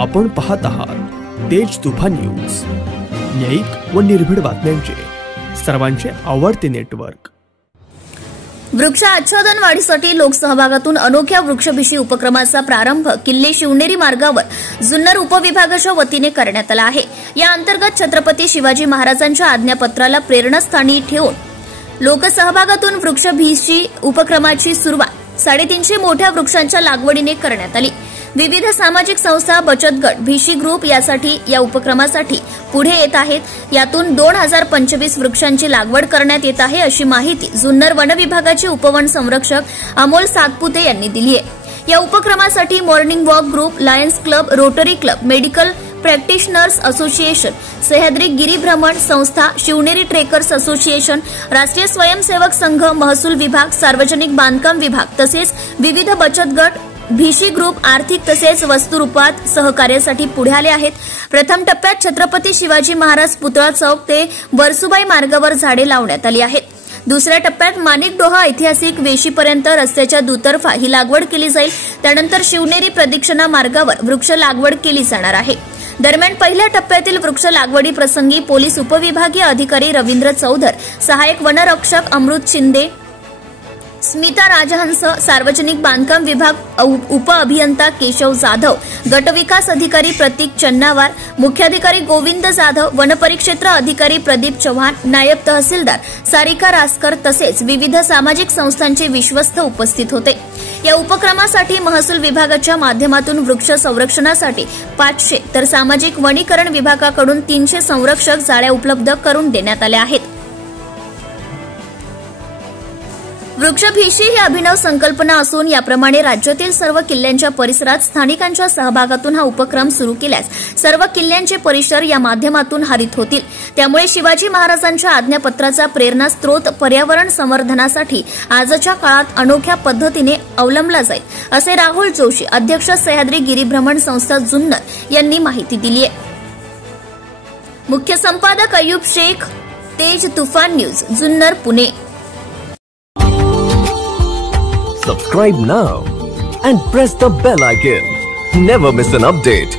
आपण पाहत आहात तेज तुफान न्यूज, न्यायिक व निर्भीड बातम्यांचे सर्वांचे आवडते नेटवर्क। वृक्ष आच्छादन वाढीसाठी लोकसहभागातून अनोख्या वृक्षभिषी उपक्रमाचा प्रारंभ किल्ले शिवनेरी मार्गावर जुन्नर उपविभागाच्या वतीने करण्यात आला आहे। या अंतर्गत छत्रपती शिवाजी महाराजांच्या आज्ञापत्राला प्रेरणास्थानी ठेवून लोकसहभागातून वृक्षभिषी उपक्रमाची सुरुवात 350 मोठ्या वृक्षांच्या लागवडीने करण्यात आली। विविध सामाजिक संस्था, बचत गट, भिशी ग्रुप यासाठी या उपक्रमासाठी पुढे येत आहेत। यातून 2025 वृक्षांची लागवड करण्यात येत आहे, अशी माहिती जुन्नर वन विभागाचे उपवन संरक्षक अमोल सातपुते यांनी दिली आहे। या उपक्रमासाठी morning walk group, Lions Club, Rotary Club, medical practitioners association, Sahyadri गिरीभ्रमण संस्था, शिवनेरी ट्रेकर्स असोसिएशन, राष्ट्रीय स्वयंसेवक संघ, महसूल विभाग, सार्वजनिक बांधकाम विभाग तसेच विविध बचत गट, भिशी ग्रुप आर्थिक तसेच वस्तुरूपात सहकार्यासाठी पुढे आले आहेत। प्रथम टप्प्यात छत्रपती शिवाजी महाराज पुतळा चौक ते वर्सुबाई मार्गावर झाडे लावण्यात आली आहेत। दुसऱ्या टप्प्यात माणिकडोह ऐतिहासिक वेशीपर्यंत रस्त्याच्या दुतर्फा ही लागवड केली जाईल। त्यानंतर शिवनेरी प्रदक्षिणा मार्गावर वृक्ष लागवड केली जाणार आहे। दरम्यान पहिल्या टप्प्यातील वृक्ष लागवडी प्रसंगी पोलीस उपविभागीय अधिकारी रवींद्र चौधर, सहाय्यक वनरक्षक अमृत शिंदे, स्मिता राजहंस, सार्वजनिक बांधकाम विभाग उप अभियंता केशव जाधव, गटविकास अधिकारी प्रतीक चन्नावार, मुख्याधिकारी गोविंद जाधव, वनपरिक्षेत्र अधिकारी प्रदीप चव्हाण, नायब तहसीलदार सारिका रासकर तसेच विविध सामाजिक संस्थांचे विश्वस्त उपस्थित होते। या उपक्रमासाठी महसूल विभागाच्या माध्यमातून वृक्ष संरक्षणासाठी 500 तर सामाजिक वनीकरण विभागाकडून 300 संरक्षक जाळ्या उपलब्ध करून देण्यात आल्या आहेत। वृक्षभिषी ही अभिनव संकल्पना असून याप्रमाणे राज्यातील सर्व किल्ल्यांच्या परिसरात स्थानिकांच्या सहभागातून हा उपक्रम सुरू केल्यास सर्व किल्ल्यांचे परिसर या माध्यमातून हरित होतील। त्यामुळे शिवाजी महाराजांच्या आज्ञापत्राचा प्रेरणास्त्रोत पर्यावरण संवर्धनासाठी आजच्या काळात अनोख्या पद्धतीने अवलंबला जाईल, असे राहुल जोशी, अध्यक्ष सह्याद्री गिरीभ्रमण संस्था जुन्नर यांनी माहिती दिली आहे। मुख्य संपादक अयूब शेख, तेज तुफान news, Junnar, Pune. Subscribe now and press the bell icon. Never miss an update.